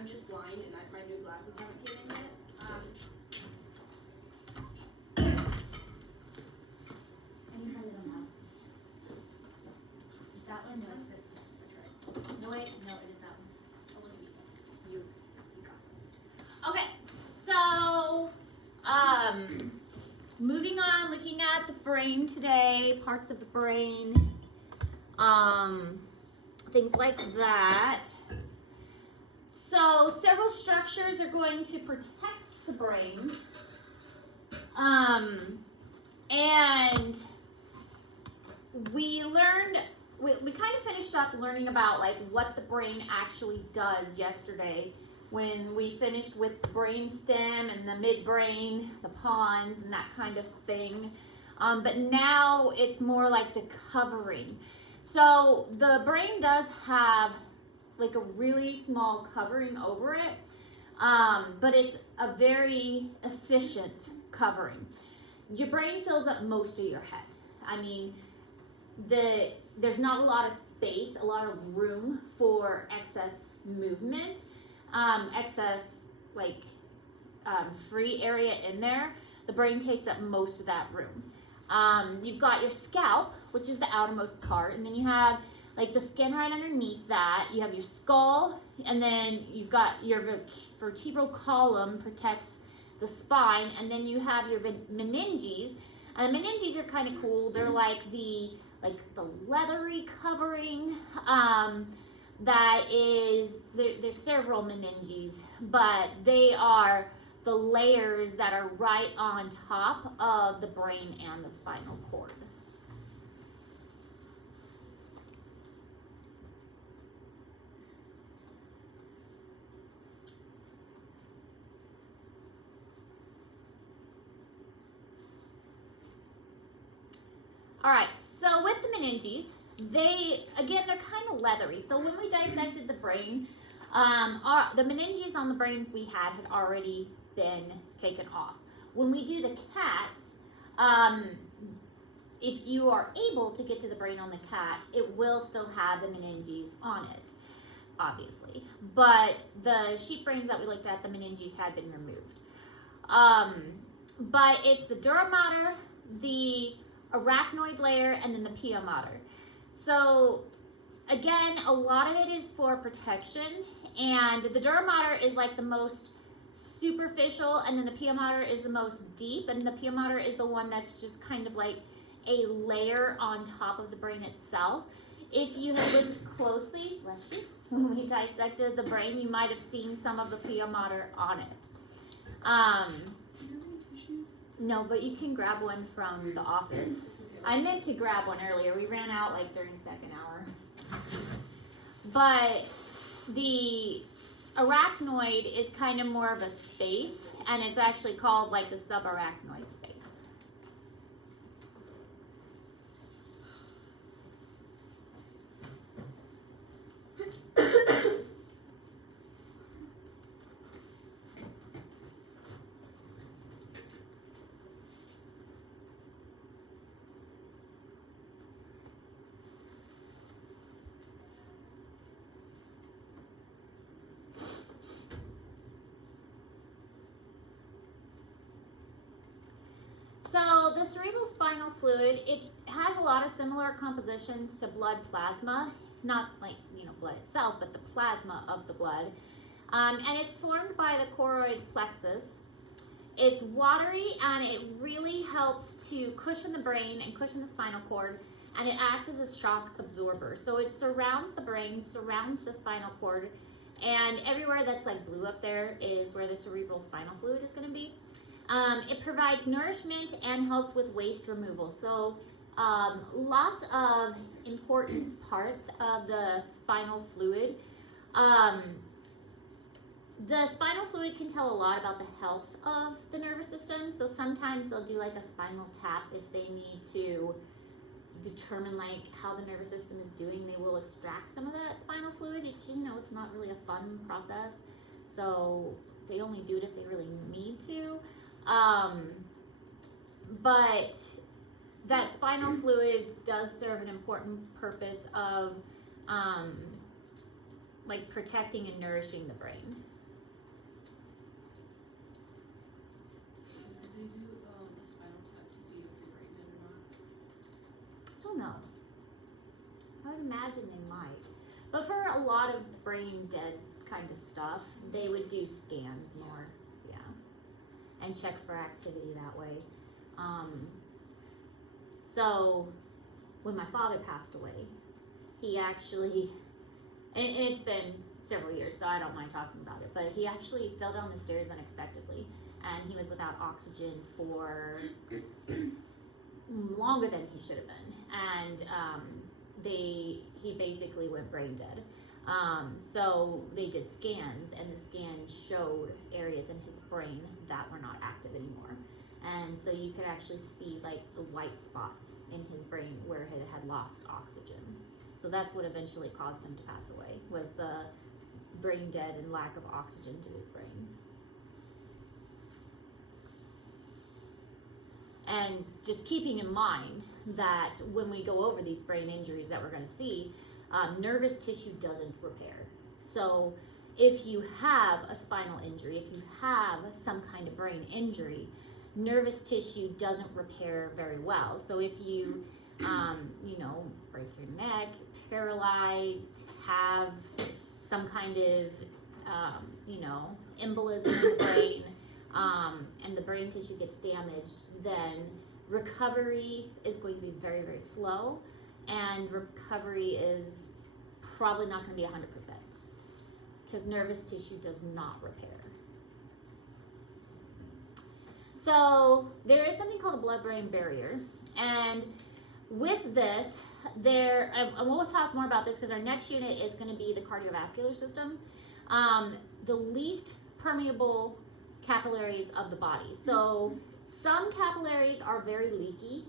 I'm just blind and my new glasses haven't came in yet. I need my little mouse. That one? No, it's this one. No, wait, no, it is that one. You got it. Okay, so moving on, looking at the brain today, parts of the brain, things like that. So several structures are going to protect the brain, and we learned, we kind of finished up learning about like what the brain actually does yesterday when we finished with the brain stem and the midbrain, the pons and that kind of thing. But now it's more like the covering. So the brain does have like a really small covering over it, but it's a very efficient covering. Your brain fills up most of your head. I mean, there's not a lot of space, a lot of room for excess movement, excess like free area in there. The brain takes up most of that room. You've got your scalp, which is the outermost part, and then you have like the skin right underneath that. You have your skull, and then you've got your vertebral column protects the spine, and then you have your meninges. And the meninges are kind of cool. They're like the leathery covering that is, there's several meninges, but they are the layers that are right on top of the brain and the spinal cord. All right, so with the meninges, they're kind of leathery. So when we dissected the brain, the meninges on the brains we had already been taken off. When we do the cats, if you are able to get to the brain on the cat, it will still have the meninges on it, obviously. But the sheep brains that we looked at, the meninges had been removed. But it's the dura mater, the arachnoid layer, and then the pia mater. So again, a lot of it is for protection, and the dura mater is like the most superficial, and then the pia mater is the most deep, and the pia mater is the one that's just kind of like a layer on top of the brain itself. If you had looked closely, bless you, when we dissected the brain, you might have seen some of the pia mater on it. No, but you can grab one from the office. I meant to grab one earlier. We ran out like during second hour. But the arachnoid is kind of more of a space, and it's actually called like the subarachnoid space. So the cerebral spinal fluid, it has a lot of similar compositions to blood plasma, not like, blood itself, but the plasma of the blood. And it's formed by the choroid plexus. It's watery, and it really helps to cushion the brain and cushion the spinal cord, and it acts as a shock absorber. So it surrounds the brain, surrounds the spinal cord, and everywhere that's like blue up there is where the cerebral spinal fluid is going to be. It provides nourishment and helps with waste removal. So lots of important parts of the spinal fluid. The spinal fluid can tell a lot about the health of the nervous system. So sometimes they'll do like a spinal tap if they need to determine like how the nervous system is doing. They will extract some of that spinal fluid. It's, it's not really a fun process. So they only do it if they really need to. But that spinal fluid does serve an important purpose of like protecting and nourishing the brain. And did they do a spinal tap to see if you're brain dead or not? I don't know. I would imagine they might. But for a lot of brain dead kind of stuff, they would do scans more. Yeah. And check for activity that way. So when my father passed away, he actually, and it's been several years, so I don't mind talking about it, but he actually fell down the stairs unexpectedly, and he was without oxygen for longer than he should have been, and he basically went brain dead. So they did scans, and the scan showed areas in his brain that were not active anymore. And so you could actually see like the white spots in his brain where it had lost oxygen. So that's what eventually caused him to pass away, was the brain dead and lack of oxygen to his brain. And just keeping in mind that when we go over these brain injuries that we're going to see, nervous tissue doesn't repair. So if you have a spinal injury, if you have some kind of brain injury, nervous tissue doesn't repair very well. So if you, break your neck, paralyzed, have some kind of, embolism in the brain, and the brain tissue gets damaged, then recovery is going to be very, very slow, and recovery is probably not going to be 100% because nervous tissue does not repair. So there is something called a blood-brain barrier, and with this, and we'll talk more about this because our next unit is going to be the cardiovascular system, the least permeable capillaries of the body. So some capillaries are very leaky,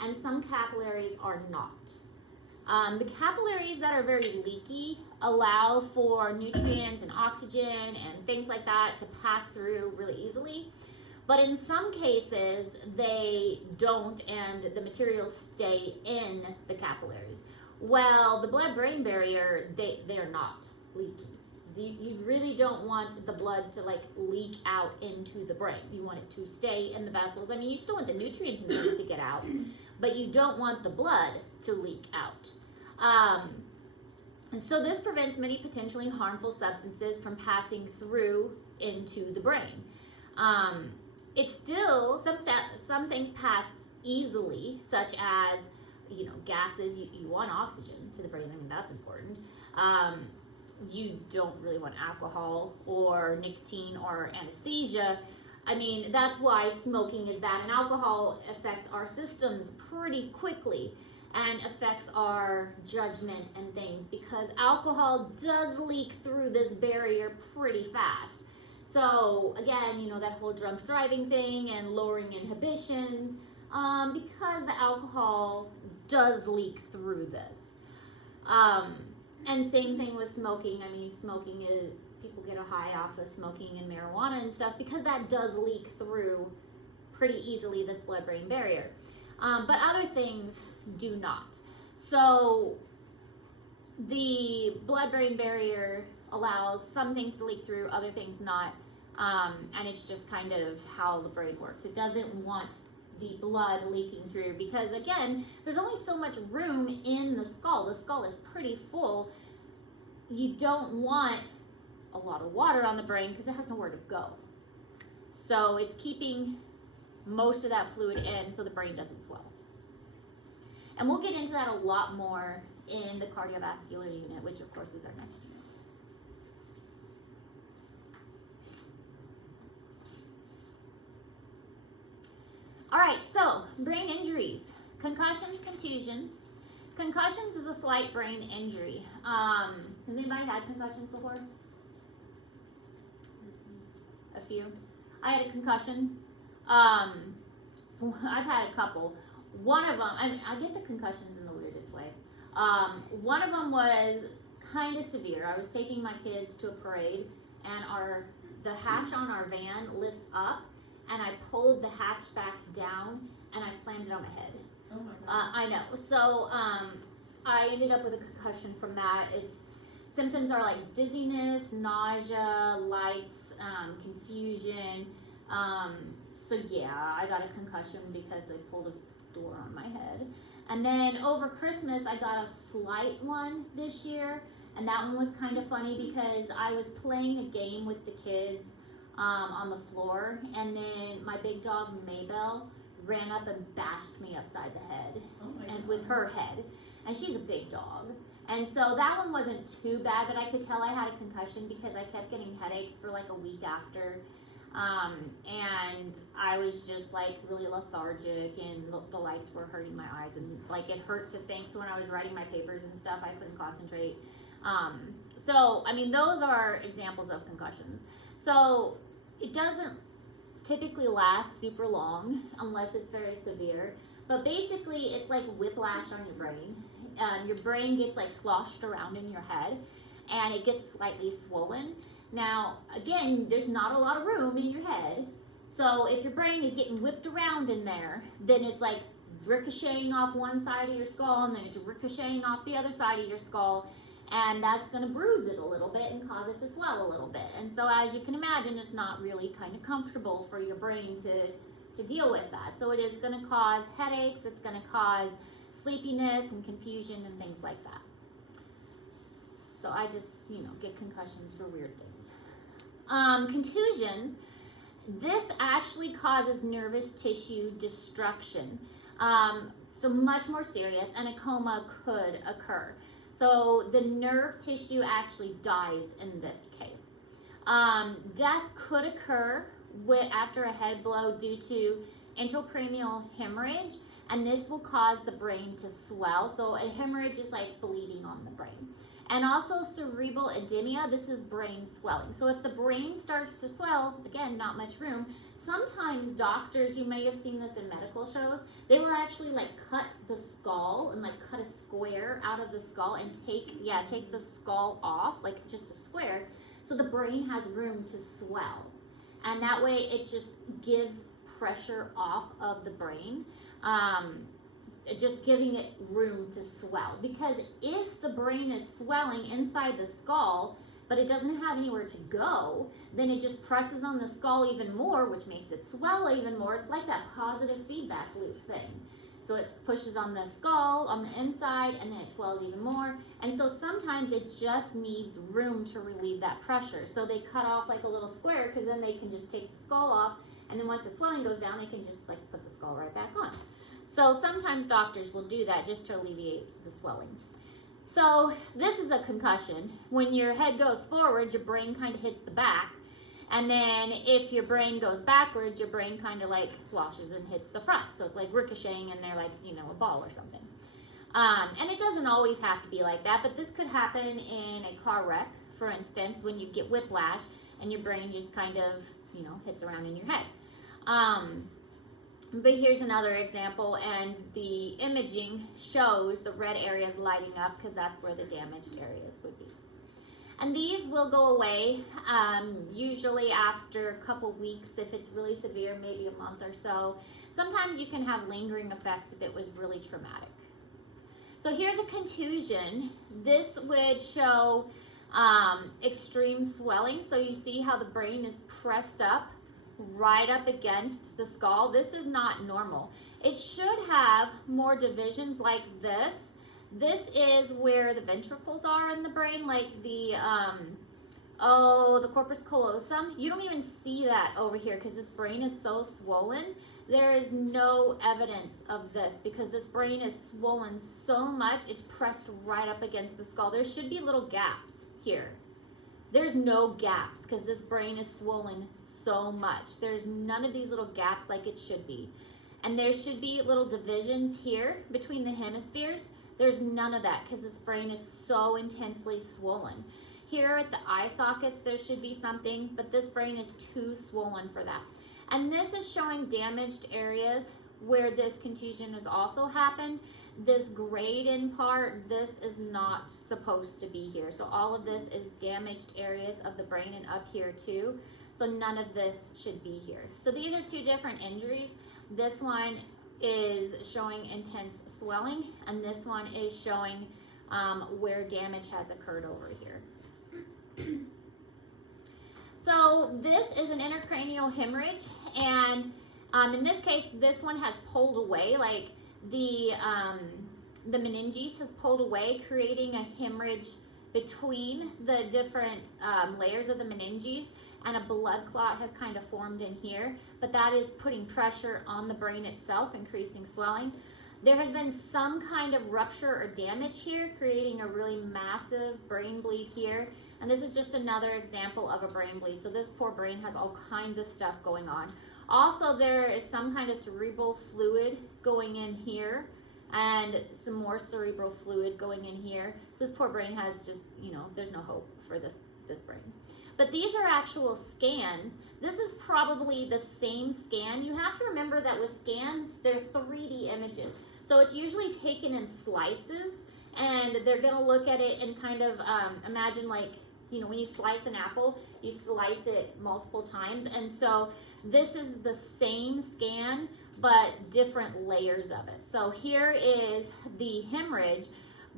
and some capillaries are not. The capillaries that are very leaky allow for nutrients and oxygen and things like that to pass through really easily. But in some cases, they don't, and the materials stay in the capillaries. Well, the blood-brain barrier, they're not leaky. You really don't want the blood to like leak out into the brain. You want it to stay in the vessels. I mean, you still want the nutrients and things to get out, but you don't want the blood to leak out. So this prevents many potentially harmful substances from passing through into the brain. It's still, some things pass easily, such as, gases. You want oxygen to the brain. I mean, that's important. You don't really want alcohol or nicotine or anesthesia. I mean, that's why smoking is bad, and alcohol affects our systems pretty quickly and affects our judgment and things, because alcohol does leak through this barrier pretty fast. So again, that whole drunk driving thing and lowering inhibitions, because the alcohol does leak through this. And same thing with smoking. I mean, smoking is, people get a high off of smoking and marijuana and stuff because that does leak through pretty easily, this blood-brain barrier. But other things do not. So the blood-brain barrier allows some things to leak through, other things not. And it's just kind of how the brain works. It doesn't want the blood leaking through because, again, there's only so much room in the skull. The skull is pretty full. You don't want a lot of water on the brain because it has nowhere to go. So it's keeping most of that fluid in so the brain doesn't swell. And we'll get into that a lot more in the cardiovascular unit, which of course is our next unit. All right, so brain injuries, concussions, contusions. Concussions is a slight brain injury. Has anybody had concussions before? A few. I had a concussion. I've had a couple. One of them, I get the concussions in the weirdest way. One of them was kind of severe. I was taking my kids to a parade, and the hatch on our van lifts up, and I pulled the hatch back down, and I slammed it on my head. Oh my God. I know. So I ended up with a concussion from that. It's symptoms are like dizziness, nausea, lights, confusion. So yeah, I got a concussion because they pulled a door on my head. And then over Christmas, I got a slight one this year. And that one was kind of funny because I was playing a game with the kids on the floor. And then my big dog, Maybell, ran up and bashed me upside the head and with her head. And she's a big dog. And so that one wasn't too bad, but I could tell I had a concussion because I kept getting headaches for like a week after. And I was just like really lethargic, and the lights were hurting my eyes, and like it hurt to think. So when I was writing my papers and stuff, I couldn't concentrate. So I mean, those are examples of concussions. So it doesn't typically last super long unless it's very severe. But basically, it's like whiplash on your brain. Your brain gets like sloshed around in your head, and it gets slightly swollen. Now, again, there's not a lot of room in your head. So if your brain is getting whipped around in there, then it's like ricocheting off one side of your skull, and then it's ricocheting off the other side of your skull. And that's going to bruise it a little bit and cause it to swell a little bit. And so as you can imagine, it's not really kind of comfortable for your brain to deal with that. So it is going to cause headaches. It's going to cause sleepiness and confusion and things like that. So I just, get concussions for weird things. Contusions, this actually causes nervous tissue destruction. So much more serious, and a coma could occur. So the nerve tissue actually dies in this case. Death could occur after a head blow due to intracranial hemorrhage, and this will cause the brain to swell. So a hemorrhage is like bleeding on the brain. And also cerebral edema, this is brain swelling. So if the brain starts to swell, again, not much room, sometimes doctors, you may have seen this in medical shows, they will actually like cut the skull and like cut a square out of the skull and take the skull off, like just a square, so the brain has room to swell. And that way it just gives pressure off of the brain. Just giving it room to swell, because if the brain is swelling inside the skull but it doesn't have anywhere to go, then it just presses on the skull even more, which makes it swell even more. It's like that positive feedback loop thing. So it pushes on the skull on the inside, and then it swells even more. And so sometimes it just needs room to relieve that pressure. So they cut off like a little square, because then they can just take the skull off, and then once the swelling goes down, they can just like put the skull right back on. So sometimes doctors will do that just to alleviate the swelling. So this is a concussion. When your head goes forward, your brain kind of hits the back. And then if your brain goes backwards, your brain kind of like sloshes and hits the front. So it's like ricocheting, and they're like, a ball or something. And it doesn't always have to be like that, but this could happen in a car wreck, for instance, when you get whiplash and your brain just kind of, hits around in your head. But here's another example, and the imaging shows the red areas lighting up because that's where the damaged areas would be. And these will go away usually after a couple weeks. If it's really severe, maybe a month or so. Sometimes you can have lingering effects if it was really traumatic. So here's a contusion. This would show extreme swelling. So you see how the brain is pressed up right up against the skull. This is not normal. It should have more divisions like this. This is where the ventricles are in the brain, like the corpus callosum. You don't even see that over here because this brain is so swollen. There is no evidence of this because this brain is swollen so much, it's pressed right up against the skull. There should be little gaps here. There's no gaps because this brain is swollen so much. There's none of these little gaps like it should be. And there should be little divisions here between the hemispheres. There's none of that because this brain is so intensely swollen. Here at the eye sockets, there should be something, but this brain is too swollen for that. And this is showing damaged areas where this contusion has also happened. This grayed in part, this is not supposed to be here. So all of this is damaged areas of the brain and up here too. So none of this should be here. So these are two different injuries. This one is showing intense swelling, and this one is showing where damage has occurred over here. So this is an intracranial hemorrhage, and in this case, this one has pulled away, like the meninges has pulled away, creating a hemorrhage between the different layers of the meninges, and a blood clot has kind of formed in here, but that is putting pressure on the brain itself, increasing swelling. There has been some kind of rupture or damage here, creating a really massive brain bleed here. And this is just another example of a brain bleed. So this poor brain has all kinds of stuff going on. Also, there is some kind of cerebral fluid going in here, and some more cerebral fluid going in here. So this poor brain has just, you know, there's no hope for this brain. But these are actual scans. This is probably the same scan. You have to remember that with scans, they're 3D images. So it's usually taken in slices, and they're gonna look at it and kind of imagine, like, you know, when you slice an apple, you slice it multiple times. And so this is the same scan, but different layers of it. So here is the hemorrhage,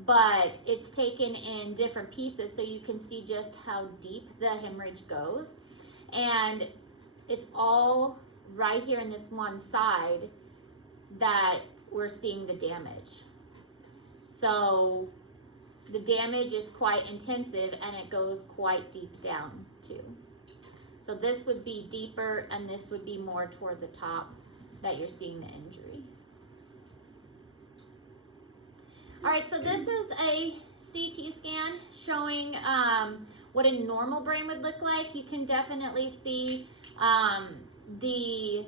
but it's taken in different pieces, so you can see just how deep the hemorrhage goes. And it's all right here in this one side that we're seeing the damage. So the damage is quite intensive, and it goes quite deep down too. So this would be deeper, and this would be more toward the top that you're seeing the injury. All right, so this is a CT scan showing what a normal brain would look like. You can definitely see the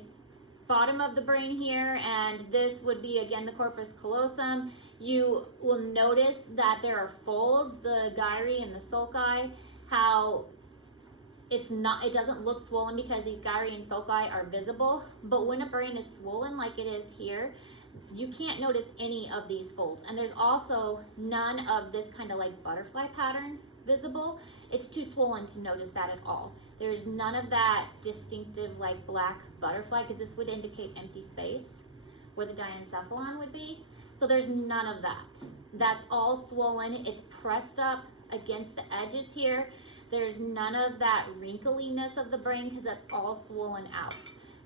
bottom of the brain here, and this would be, again, the corpus callosum. You will notice that there are folds, the gyri and the sulci, how it doesn't look swollen because these gyri and sulci are visible. But when a brain is swollen like it is here, you can't notice any of these folds. And there's also none of this kind of like butterfly pattern visible. It's too swollen to notice that at all. There's none of that distinctive like black butterfly, because this would indicate empty space where the diencephalon would be. So there's none of that. That's all swollen. It's pressed up against the edges here. There's none of that wrinkliness of the brain, because that's all swollen out.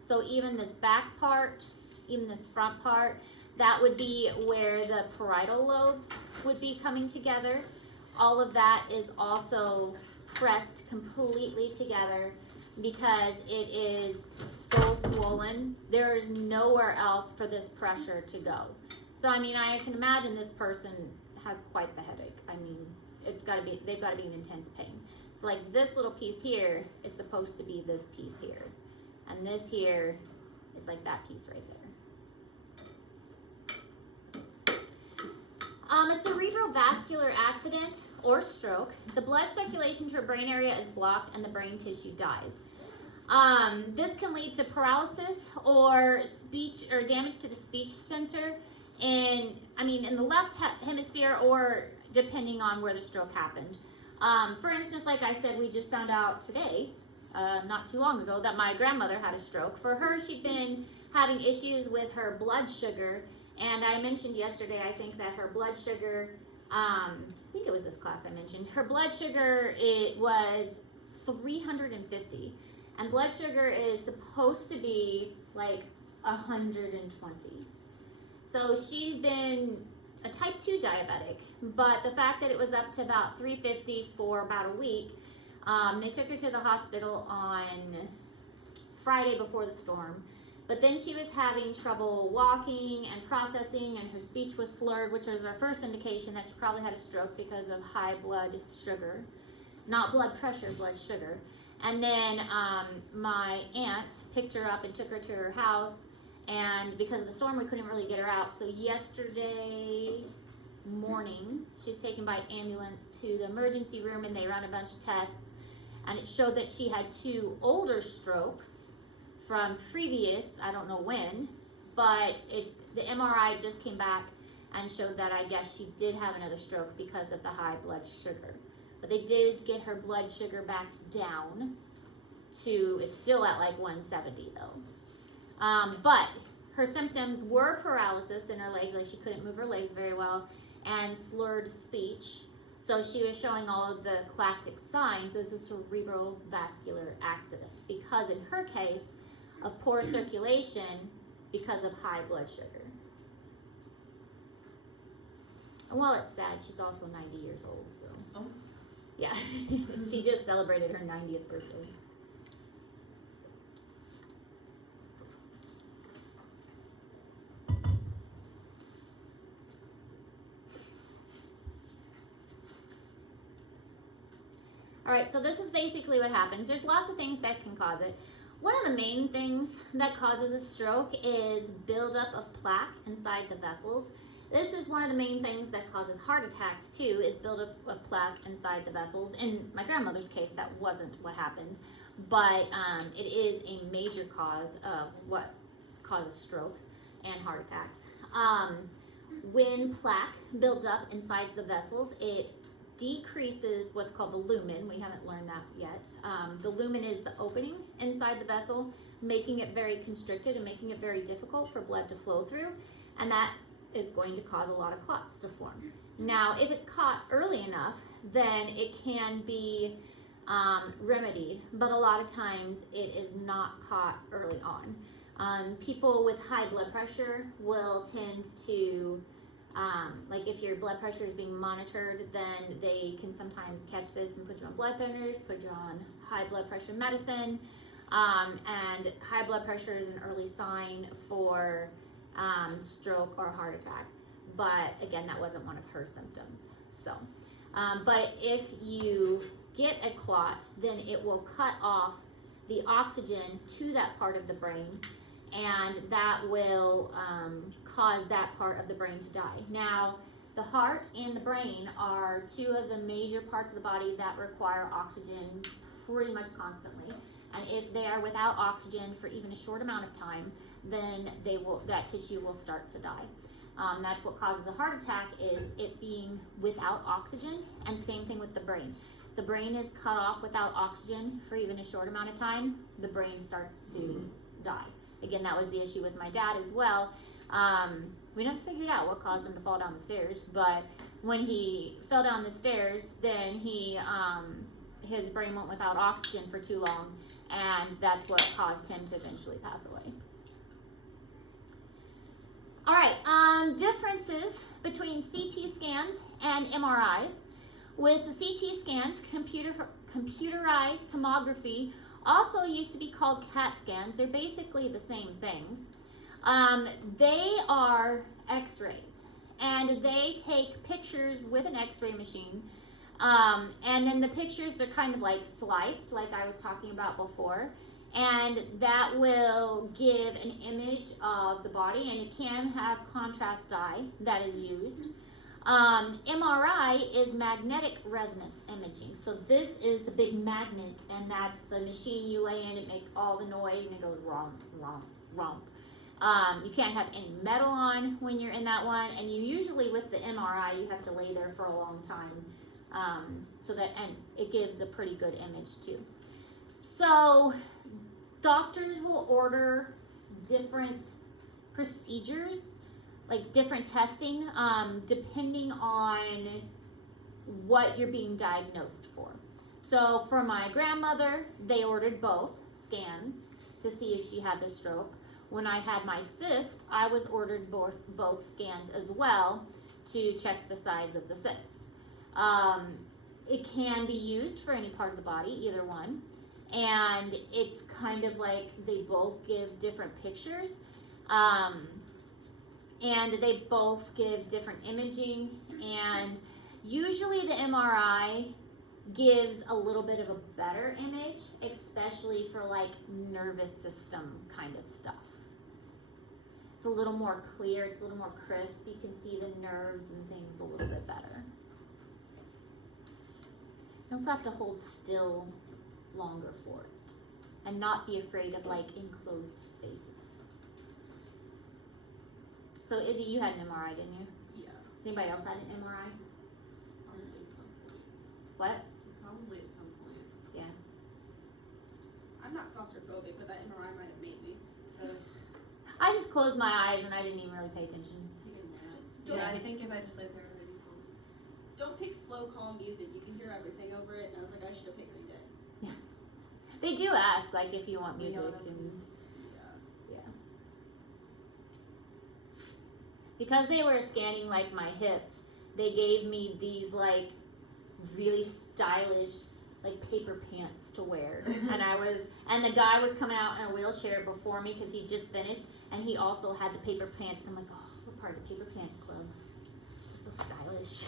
So even this back part, even this front part, that would be where the parietal lobes would be coming together. All of that is also pressed completely together because it is so swollen. There is nowhere else for this pressure to go. So I mean, I can imagine this person has quite the headache. I mean, they've got to be in intense pain. So like this little piece here is supposed to be this piece here, and this here is like that piece right there. A cerebrovascular accident or stroke, the blood circulation to a brain area is blocked and the brain tissue dies. This can lead to paralysis or speech or damage to the speech center in the left hemisphere, or depending on where the stroke happened. For instance, like I said, we just found out today, not too long ago, that my grandmother had a stroke. For her, she'd been having issues with her blood sugar. And I mentioned yesterday, I think, that her blood sugar, I think it was this class I mentioned, her blood sugar, it was 350. And blood sugar is supposed to be like 120. So she's been a type 2 diabetic, but the fact that it was up to about 350 for about a week, they took her to the hospital on Friday before the storm. But then she was having trouble walking and processing, and her speech was slurred, which was our first indication that she probably had a stroke because of high blood sugar. Not blood pressure, blood sugar. And then my aunt picked her up and took her to her house, and because of the storm, we couldn't really get her out. So yesterday morning, she's taken by ambulance to the emergency room, and they ran a bunch of tests, and it showed that she had 2 older strokes from previous, I don't know when, but the MRI just came back and showed that I guess she did have another stroke because of the high blood sugar. But they did get her blood sugar back down to, it's still at like 170 though. But her symptoms were paralysis in her legs, like she couldn't move her legs very well, and slurred speech. So she was showing all of the classic signs as a cerebrovascular accident because in her case of poor circulation because of high blood sugar. And while it's sad, she's also 90 years old, so. Oh. Yeah, she just celebrated her 90th birthday. All right, so this is basically what happens. There's lots of things that can cause it. One of the main things that causes a stroke is buildup of plaque inside the vessels. This is one of the main things that causes heart attacks too, is buildup of plaque inside the vessels. In my grandmother's case, that wasn't what happened, but it is a major cause of what causes strokes and heart attacks. When plaque builds up inside the vessels, it decreases what's called the lumen. We haven't learned that yet. The lumen is the opening inside the vessel, making it very constricted and making it very difficult for blood to flow through, and that is going to cause a lot of clots to form. Now, if it's caught early enough, then it can be remedied, but a lot of times it is not caught early on. People with high blood pressure will tend to like if your blood pressure is being monitored, then they can sometimes catch this and put you on blood thinners, put you on high blood pressure medicine, and high blood pressure is an early sign for stroke or heart attack. But again, that wasn't one of her symptoms. So, but if you get a clot, then it will cut off the oxygen to that part of the brain, and that will cause that part of the brain to die. Now, the heart and the brain are two of the major parts of the body that require oxygen pretty much constantly. And if they are without oxygen for even a short amount of time, then that tissue will start to die. That's what causes a heart attack, is it being without oxygen, and same thing with the brain. The brain is cut off without oxygen for even a short amount of time, the brain starts to die. Again, that was the issue with my dad as well. We never figured out what caused him to fall down the stairs, but when he fell down the stairs, then his brain went without oxygen for too long, and that's what caused him to eventually pass away. All right, differences between CT scans and MRIs. With the CT scans, computerized tomography, also used to be called CAT scans. They're basically the same things. They are x-rays, and they take pictures with an x-ray machine, and then the pictures are kind of like sliced, like I was talking about before, and that will give an image of the body, and it can have contrast dye that is used. MRI is magnetic resonance imaging. So this is the big magnet, and that's the machine you lay in. It makes all the noise, and it goes romp, romp, romp. You can't have any metal on when you're in that one, and you usually, with the MRI, you have to lay there for a long time, and it gives a pretty good image too. So doctors will order different procedures, like different testing, depending on what you're being diagnosed for. So for my grandmother, they ordered both scans to see if she had the stroke. When I had my cyst, I was ordered both scans as well to check the size of the cyst. It can be used for any part of the body, either one, and it's kind of like they both give different pictures. And they both give different imaging, and usually the MRI gives a little bit of a better image, especially for like nervous system kind of stuff. It's a little more clear, it's a little more crisp, you can see the nerves and things a little bit better. You also have to hold still longer for it, and not be afraid of like enclosed spaces. So Izzy, you had an MRI, didn't you? Yeah. Anybody else had an MRI? Probably at some point. What? So probably at some point. Yeah. I'm not claustrophobic, but that MRI might have made me. I just closed my eyes and I didn't even really pay attention. Take a nap. Yeah, I think if I just lay there, I'd be don't pick slow, calm music. You can hear everything over it. And I was like, I should have picked Green Day. They do ask, like, if you want music. Rihanna, And, Yeah. yeah. Because they were scanning, like, my hips, they gave me these, like, really stylish, like, paper pants to wear. And the guy was coming out in a wheelchair before me because he just finished, and he also had the paper pants. I'm like, oh, we're part of the paper pants club. We're so stylish.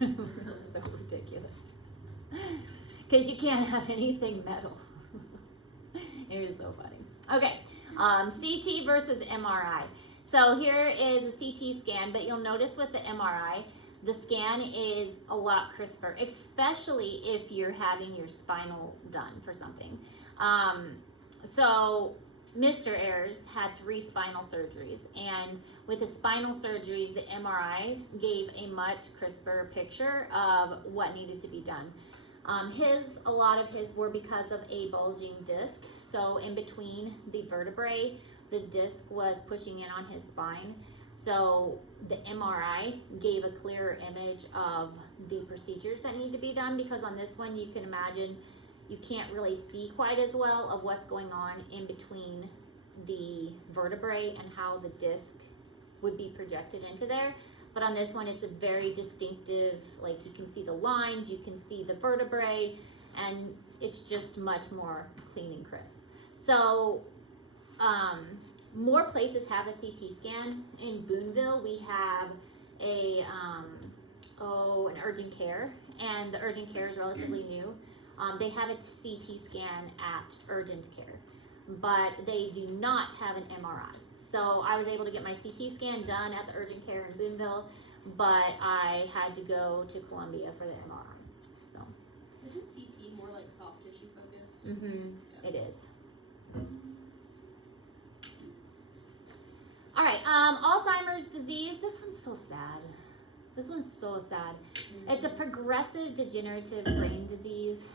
It's so ridiculous. Because you can't have anything metal. It was so funny. Okay, CT versus MRI. So here is a CT scan, but you'll notice with the MRI, the scan is a lot crisper, especially if you're having your spinal done for something. So Mr. Ayers had 3 spinal surgeries, and with his spinal surgeries, the MRIs gave a much crisper picture of what needed to be done. A lot of his were because of a bulging disc. So in between the vertebrae, the disc was pushing in on his spine. So the MRI gave a clearer image of the procedures that need to be done, because on this one, you can imagine you can't really see quite as well of what's going on in between the vertebrae and how the disc would be projected into there. But on this one, it's a very distinctive, like you can see the lines, you can see the vertebrae, and it's just much more clean and crisp. So more places have a CT scan. In Boonville, we have an urgent care, and the urgent care is relatively new. They have a CT scan at urgent care, but they do not have an MRI. So I was able to get my CT scan done at the urgent care in Boonville, but I had to go to Columbia for the MRI. So. Isn't CT more like soft tissue focused? It is. All right, Alzheimer's disease. This one's so sad. It's a progressive degenerative brain disease.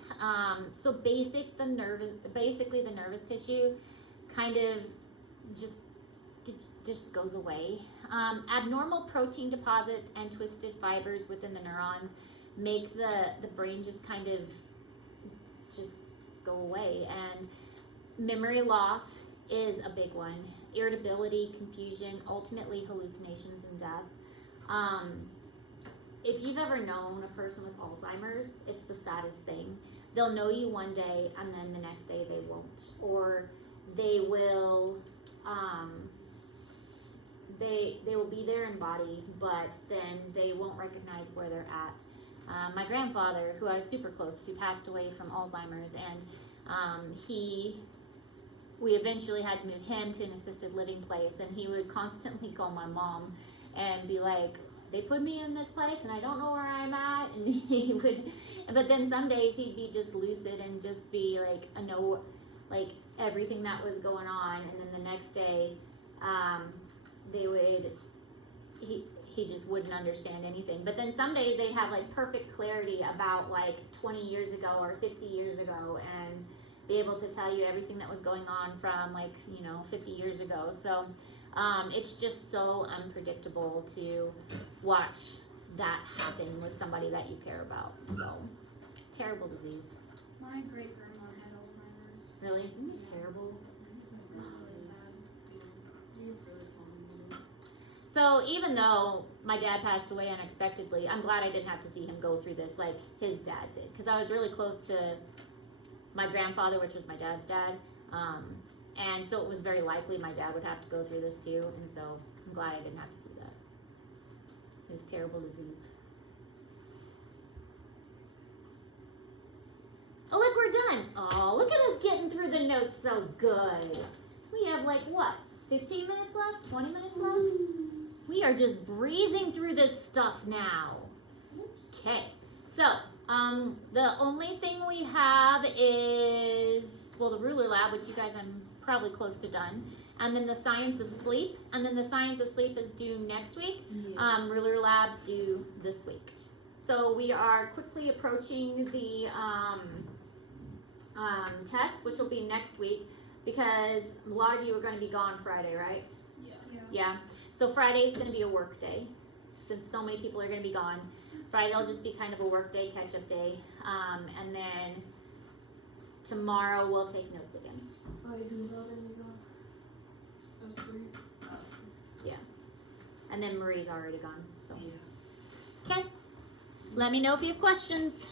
So basically the nervous tissue kind of just goes away. Abnormal protein deposits and twisted fibers within the neurons make the brain just kind of just go away. And memory loss is a big one. Irritability, confusion, ultimately hallucinations and death. If you've ever known a person with Alzheimer's, it's the saddest thing. They'll know you one day and then the next day they won't. Or they will they will be there in body, but then they won't recognize where they're at. My grandfather, who I was super close to, passed away from Alzheimer's, and we eventually had to move him to an assisted living place, and he would constantly call my mom and be like, they put me in this place and I don't know where I'm at, and he would, but then some days he'd be just lucid and just be like, know like everything that was going on, and then the next day, he just wouldn't understand anything. But then some days they'd have like perfect clarity about like 20 years ago or 50 years ago, and be able to tell you everything that was going on from 50 years ago. So it's just so unpredictable to watch that happen with somebody that you care about. So terrible disease. My great grandma had Alzheimer's. Really? Isn't it terrible? Really sad. It's really common. So even though my dad passed away unexpectedly, I'm glad I didn't have to see him go through this like his dad did, because I was really close to my grandfather, which was my dad's dad, and so it was very likely my dad would have to go through this too, and so I'm glad I didn't have to see that. It's terrible disease. Oh, look, we're done. Oh, look at us getting through the notes so good. We have 15 minutes left? 20 minutes left? We are just breezing through this stuff now. Okay, so the only thing we have is, the ruler lab, which you guys I'm probably close to done, and then the science of sleep, and then the science of sleep is due next week. Yeah. Ruler lab due this week. So we are quickly approaching the test, which will be next week, because a lot of you are going to be gone Friday, right? Yeah. Yeah. Yeah. So Friday is going to be a work day. since so many people are going to be gone. Friday will just be kind of a work day, catch up day. And then tomorrow we'll take notes again. Wait, who's all gonna be gone? Those three? And then Marie's already gone. So Yeah. okay. Let me know if you have questions.